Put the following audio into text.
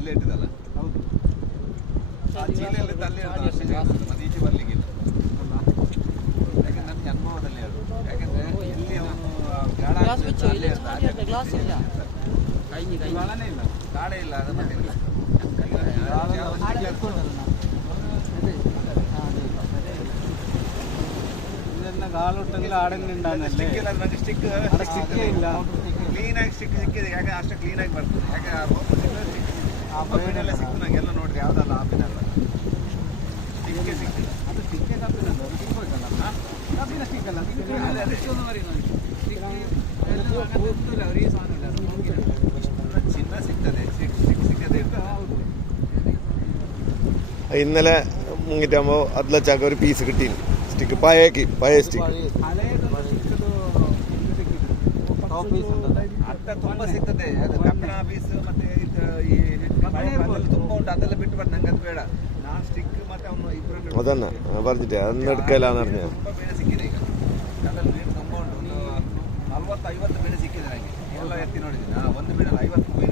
ಅಲ್ಲೇ ಇಟ್ಟಿದ್ದಲ್ಲ. ಹೌದು, ಆ ಚೀಲೆಯಲ್ಲಿ ಅಲ್ಲೇ ಇರ್ತದೆ ಅಷ್ಟೇ ಜಾಗ, ಮತ್ತೆ ಈಚೆ ಬರ್ಲಿಕ್ಕಿಲ್ಲ. ಯಾಕಂದ್ರೆ ನನ್ನ ಅನುಭವದಲ್ಲಿ ಹೇಳು, ಯಾಕಂದ್ರೆ ಎಲ್ಲಿ ಅವನು ಗಾಳನೇ ಇಲ್ಲ, ಗಾಳ ಇಲ್ಲ, ಅದು ಮತ್ತೆ ಗಾಲೊಟ್ಟಂಗಿಲ್ಲ ಆಡಂಗಿಲ್ಲ ಸ್ಟಿಕ್ ಇಲ್ಲ, ನನಗೆ ಸ್ಟಿಕ್ ಇಲ್ಲ, ಕ್ಲೀನಾಗಿ ಸ್ಟಿಕ್ ಸಿಕ್ಕಿದೆ. ಯಾಕೆ ಅಷ್ಟು ಕ್ಲೀನಾಗಿ ಬರ್ತದೆ, ಯಾಕೆ ಆ ಪಿನೆಲ್ಲ ಸಿಕ್ತು ನಂಗೆಲ್ಲ ನೋಡ್ರಿ, ಯಾವುದಲ್ಲ ಆ ಪಿನೆಲ್ಲ ಸ್ಟಿಕ್ಕೇ ಸಿಕ್ಕಿಲ್ಲ. ಅದು ಸ್ಟಿಕ್ಕೇ ಕಬ್ಬಿನಲ್ಲ, ಅದು ಸಿಕ್ಕೋಯ್ತಲ್ಲ, ಕಬ್ಬಿನ ಸ್ಟಿಕ್ ಅಲ್ಲ, ಚಿನ್ನ ಸಿಗ್ತದೆ, ಸ್ಟಿಕ್ ಸಿಕ್ಕದೆ ಇರ್ತದೆ. ಹೌದು, ഇന്നലെ മുങ്ങിട്ടാകുമ്പോൾ അത് ലച്ചാക്ക ഒരു പീസ് കിട്ടി സ്റ്റിക്ക് പഴയ സ്റ്റിക്ക് ಅತ್ತ ತುಂಬಾ ಸಿಗ್ತದೆ. ಅದು ಕಬ್ಬಿಣ ಪೀಸ್ ಮತ್ತೆ ತುಂಬಾ ಉಂಟು, ಅದೆಲ್ಲ ಬಿಟ್ಟು ಬಟ್ ನಂಗೆ ಅದು ಬೇಡ. ನಾನು ಸ್ಟಿಕ್ ಮತ್ತೆ ಅವನು ಇಬ್ಬರು അതന്നെ പറഞ്ഞിട്ടേ അന്ന് എടുക്കലാന്ന് പറഞ്ഞ ತುಂಬಾ ಬೇಳೆ ಸಿಕ್ಕಿದೆ. ಈಗ ಅದ್ರಲ್ಲಿ ಮೀನು ತುಂಬಾ ಉಂಟು, ಒಂದು 40-50 ಬೇಳೆ ಸಿಕ್ಕಿದೆ ನನಗೆ. ಎಲ್ಲ ಎತ್ತಿ ನೋಡಿದ್ದೀನಿ. ಒಂದು ಬೇಳೆ 50